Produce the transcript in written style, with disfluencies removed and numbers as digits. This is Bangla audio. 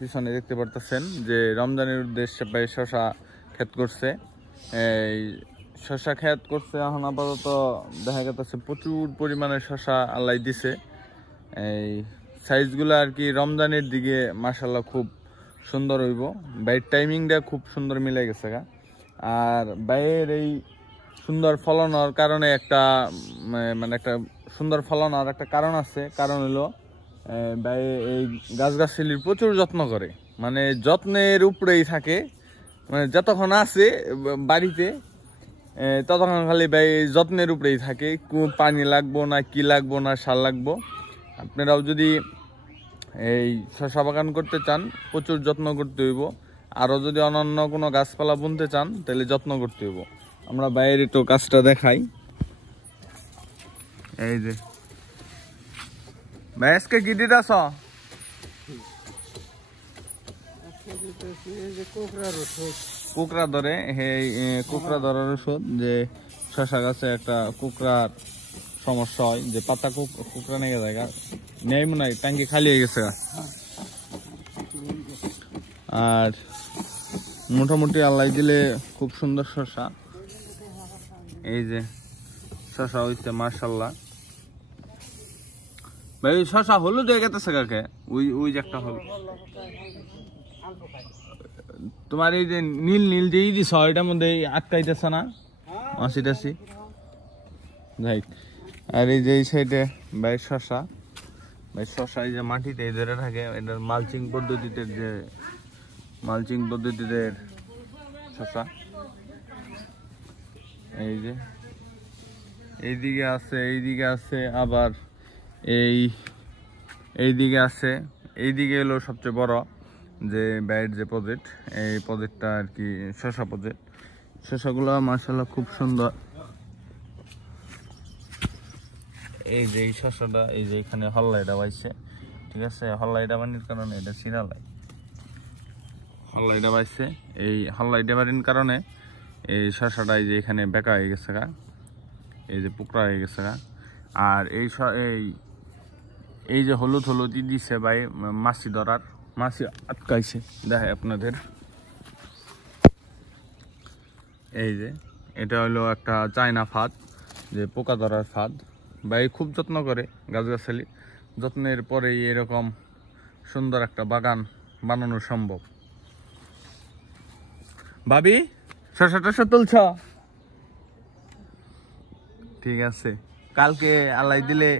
পিছনে দেখতে পারতেছেন যে রমজানের উদ্দেশ্যে ভাই শশা ক্ষেত করছে। এই শশা ক্ষেত করছে এখন আপাতত দেখা যাচ্ছে প্রচুর পরিমাণে শশা আল্লাহ দিছে। এই সাইজগুলো আর কি রমজানের দিকে মাশাআল্লাহ খুব সুন্দর হইব। ভাইয়ের টাইমিংটা খুব সুন্দর মিলে গেছে গা। আর ভাইয়ের এই সুন্দর ফলনের কারণে একটা একটা সুন্দর ফলনের একটা কারণ আছে। কারণ হলো ভাই এই গাছগাছালির প্রচুর যত্ন করে, মানে যত্নের উপরেই থাকে। মানে যতক্ষণ আছে বাড়িতে ততক্ষণ খালি ভাই যত্নের উপরেই থাকে। পানি লাগবো না, কি লাগবো না, সার লাগবো। আপনারাও যদি এই শশা বাগান করতে চান প্রচুর যত্ন করতে হইব। আরও যদি অন্যান্য কোনো গাছপালা বুনতে চান তাহলে যত্ন করতে হইব। আমরা বাইরে একটু কাজটা দেখাই। এই যে ভাই আজকে কি দিতেছ? কুকড়া ধরে কুকড়া ধরার ওষুধ। যে শশা গাছে একটা কুকড়ার সমস্যা হয়, যে পাতা কুকড়া নেই জায়গা নেই মনে হয়, ট্যাঙ্কি খালি হয়ে গেছে। আর মোটামুটি আল্লাহ দিলে খুব সুন্দর শশা। এই যে শশা হইছে মাশাআল্লাহ। ভাই শশা হলুদ হয়ে গেছে কাকে? ওই যে একটা হলুদ তোমার এই যে নীল নীল যে দিছ এটার মধ্যে আটকাইতেছে না আশি যাই। আর এই যে এই সাইডে ভাই শশা, ভাই শশা এই যে মাটিতে ধরে থাকে, এটার মালচিং পদ্ধতিতে শশা। এই যে এইদিকে আছে আবার এইদিকে আছে। এইদিকে হলো সবচেয়ে বড় যে ব্যাট যে প্রজেক্ট, এই প্রজেক্টটা আর কি শশা প্রজেক্ট। শশাগুলো মাশাআল্লাহ খুব সুন্দর। এই যে এই শশাটা এই যে এখানে হল্লাইটা বাইছে, ঠিক আছে। হল্লাইটা বানির কারণে এটা সিরালাই হল্লাইটা বাইছে। এই হল্লাইটা বানির কারণে এই শশাটা এই যে এখানে বেঁকা হয়ে গেছে গা, এই যে পোকরা হয়ে গেছে গা। আর এই যে হলুদ দিছে ভাই মাছি ধরার, মাছি আটকাইছে দেখে আপনাদের। এই যে এটা হলো একটা চায়না ফাঁদ, যে পোকা ধরার ফাঁদ। ভাই খুব যত্ন করে গাছগাছালি, যত্নের পরেই এরকম সুন্দর একটা বাগান বানানো সম্ভব। ভাবি শশা টশা তুলছ? ঠিক আছে, কালকে আল্লাহ দিলে